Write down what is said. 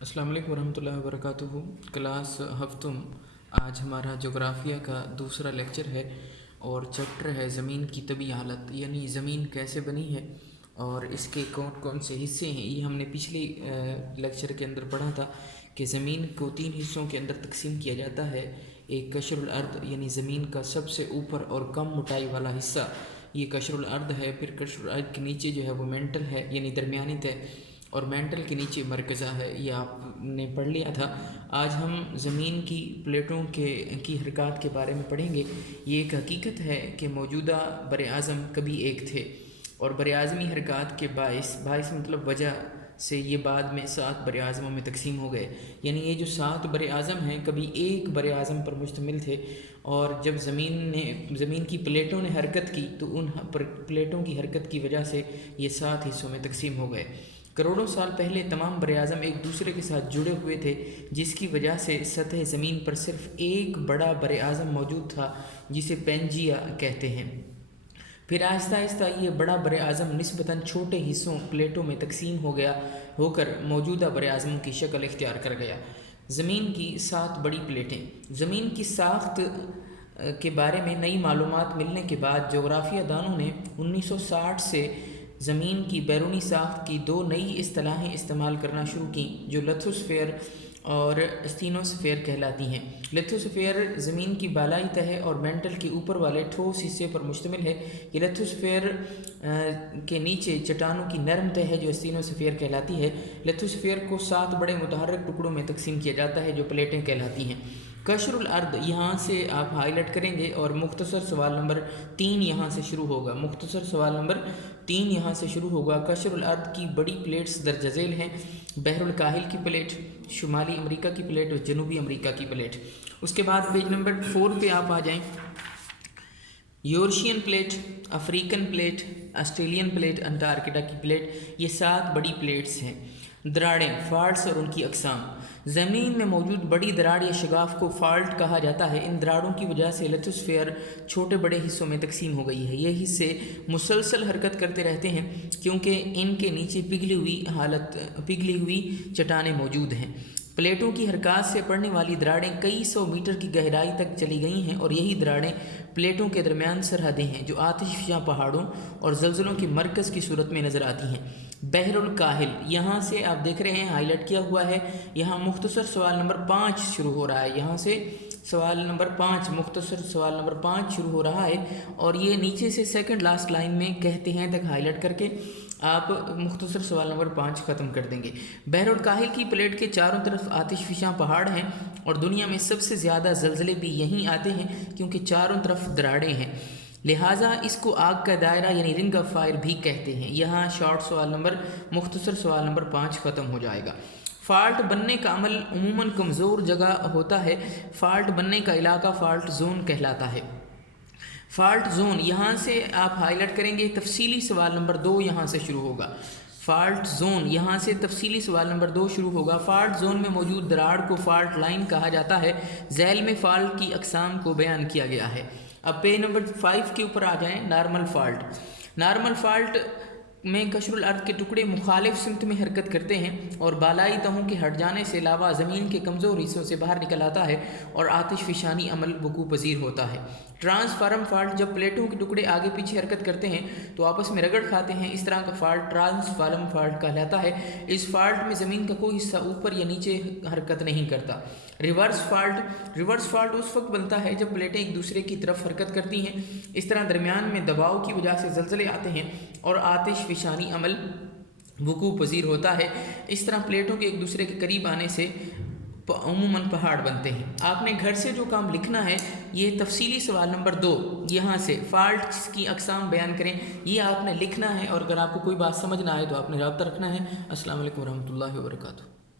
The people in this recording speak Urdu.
السلام علیکم ورحمۃ اللہ وبرکاتہ۔ کلاس ہفتم آج ہمارا جغرافیہ کا دوسرا لیکچر ہے اور چیپٹر ہے زمین کی طبعی حالت، یعنی زمین کیسے بنی ہے اور اس کے کون کون سے حصے ہیں۔ یہ ہم نے پچھلے لیکچر کے اندر پڑھا تھا کہ زمین کو 3 حصوں کے اندر تقسیم کیا جاتا ہے۔ ایک قشر الارض یعنی زمین کا سب سے اوپر اور کم موٹائی والا حصہ، یہ قشر الارض ہے۔ پھر قشر الارض کے نیچے جو ہے وہ مینٹل ہے، یعنی درمیانی تہ، اور مینٹل کے نیچے مرکزہ ہے، یہ آپ نے پڑھ لیا تھا۔ آج ہم زمین کی پلیٹوں کی حرکات کے بارے میں پڑھیں گے۔ یہ ایک حقیقت ہے کہ موجودہ بر اعظم کبھی ایک تھے اور بر اعظمی حرکات کے باعث مطلب وجہ سے یہ بعد میں 7 بر اعظموں میں تقسیم ہو گئے، یعنی یہ جو 7 بر اعظم ہیں کبھی ایک بر اعظم پر مشتمل تھے، اور جب زمین کی پلیٹوں نے حرکت کی تو ان پلیٹوں کی حرکت کی وجہ سے یہ 7 حصوں میں تقسیم ہو گئے۔ کروڑوں سال پہلے تمام بر اعظم ایک دوسرے کے ساتھ جڑے ہوئے تھے، جس کی وجہ سے سطح زمین پر صرف ایک بڑا بر اعظم موجود تھا جسے پینجیا کہتے ہیں۔ پھر آہستہ آہستہ یہ بڑا بر اعظم نسبتاً چھوٹے حصوں پلیٹوں میں تقسیم ہو کر موجودہ بر اعظموں کی شکل اختیار کر گیا۔ زمین کی 7 بڑی پلیٹیں۔ زمین کی ساخت کے بارے میں نئی معلومات ملنے کے بعد جغرافیہ دانوں نے 1960 سے زمین کی بیرونی ساخت کی 2 نئی اصطلاحیں استعمال کرنا شروع کیں جو لیتھوسفیر اور اسٹینوسفیر کہلاتی ہیں۔ لیتھوسفیر زمین کی بالائی تہہ اور مینٹل کے اوپر والے ٹھوس حصے پر مشتمل ہے۔ یہ لیتھوسفیر کے نیچے چٹانوں کی نرم تہہ ہے جو اسٹینوسفیر کہلاتی ہے۔ لیتھوسفیر کو 7 بڑے متحرک ٹکڑوں میں تقسیم کیا جاتا ہے جو پلیٹیں کہلاتی ہیں۔ قشر الارض یہاں سے آپ ہائی لائٹ کریں گے اور مختصر سوال نمبر 3 یہاں سے شروع ہوگا۔ مختصر سوال نمبر 3 یہاں سے شروع ہوگا۔ قشر الارض کی بڑی پلیٹس درجہ ذیل ہیں: بحر الکاہل کی پلیٹ، شمالی امریکہ کی پلیٹ اور جنوبی امریکہ کی پلیٹ۔ اس کے بعد پیج نمبر 4 پہ آپ آ جائیں۔ Eurasian plate, African plate, Australian plate, Antarctica کی پلیٹ، یہ 7 بڑی پلیٹس ہیں۔ دراڑیں، فالٹس اور ان کی اقسام۔ زمین میں موجود بڑی دراڑ یا شگاف کو فالٹ کہا جاتا ہے۔ ان دراڑوں کی وجہ سے لیتھوسفیر چھوٹے بڑے حصوں میں تقسیم ہو گئی ہے۔ یہ حصے مسلسل حرکت کرتے رہتے ہیں کیونکہ ان کے نیچے پگھلی ہوئی چٹانیں موجود ہیں۔ پلیٹوں کی حرکات سے پڑنے والی دراڑیں کئی 100 میٹر کی گہرائی تک چلی گئی ہیں، اور یہی دراڑیں پلیٹوں کے درمیان سرحدیں ہیں جو آتش فشاں پہاڑوں اور زلزلوں کے مرکز کی صورت میں نظر آتی ہیں۔ بحر الکاہل، یہاں سے آپ دیکھ رہے ہیں ہائی لائٹ کیا ہوا ہے، یہاں مختصر سوال نمبر 5 شروع ہو رہا ہے، یہاں سے مختصر سوال نمبر 5 شروع ہو رہا ہے، اور یہ نیچے سے سیکنڈ لاسٹ لائن میں کہتے ہیں تک ہائی لائٹ کر کے آپ مختصر سوال نمبر 5 ختم کر دیں گے۔ بحر الکاہل کی پلیٹ کے چاروں طرف آتش فشاں پہاڑ ہیں، اور دنیا میں سب سے زیادہ زلزلے بھی یہیں آتے ہیں کیونکہ چاروں طرف دراڑیں ہیں، لہٰذا اس کو آگ کا دائرہ یعنی رنگ آف فائر بھی کہتے ہیں۔ یہاں مختصر سوال نمبر 5 ختم ہو جائے گا۔ فالٹ بننے کا عمل عموماً کمزور جگہ ہوتا ہے۔ فالٹ بننے کا علاقہ فالٹ زون کہلاتا ہے۔ فالٹ زون، یہاں سے آپ ہائی لائٹ کریں گے، تفصیلی سوال نمبر 2 یہاں سے شروع ہوگا۔ فالٹ زون، یہاں سے تفصیلی سوال نمبر 2 شروع ہوگا۔ فالٹ زون میں موجود دراڑ کو فالٹ لائن کہا جاتا ہے۔ ذیل میں فالٹ کی اقسام کو بیان کیا گیا ہے۔ اب پیج نمبر 5 کے اوپر آ جائیں۔ Normal fault. نارمل فالٹ میں قشر الارض کے ٹکڑے مخالف سمت میں حرکت کرتے ہیں اور بالائی تہوں کے ہٹ جانے سے لاوا زمین کے کمزور حصوں سے باہر نکل آتا ہے اور آتش فشانی عمل وقوع پذیر ہوتا ہے۔ ٹرانسفارم فالٹ، جب پلیٹوں کے ٹکڑے آگے پیچھے حرکت کرتے ہیں تو آپس میں رگڑ کھاتے ہیں، اس طرح کا فالٹ ٹرانسفارم فالٹ کہلاتا ہے۔ اس فالٹ میں زمین کا کوئی حصہ اوپر یا نیچے حرکت نہیں کرتا۔ ریورس فالٹ اس وقت بنتا ہے جب پلیٹیں ایک دوسرے کی طرف حرکت کرتی ہیں، اس طرح درمیان میں دباؤ کی وجہ سے زلزلے آتے ہیں اور آتش فشانی عمل وقوع پذیر ہوتا ہے۔ اس طرح پلیٹوں کے ایک دوسرے کے قریب آنے سے عموماً پہاڑ بنتے ہیں۔ آپ نے گھر سے جو کام لکھنا ہے، یہ تفصیلی سوال نمبر 2، یہاں سے فالٹس کی اقسام بیان کریں، یہ آپ نے لکھنا ہے، اور اگر آپ کو کوئی بات سمجھ نہ آئے تو آپ نے رابطہ رکھنا ہے۔ السلام علیکم ورحمۃ اللہ وبرکاتہ۔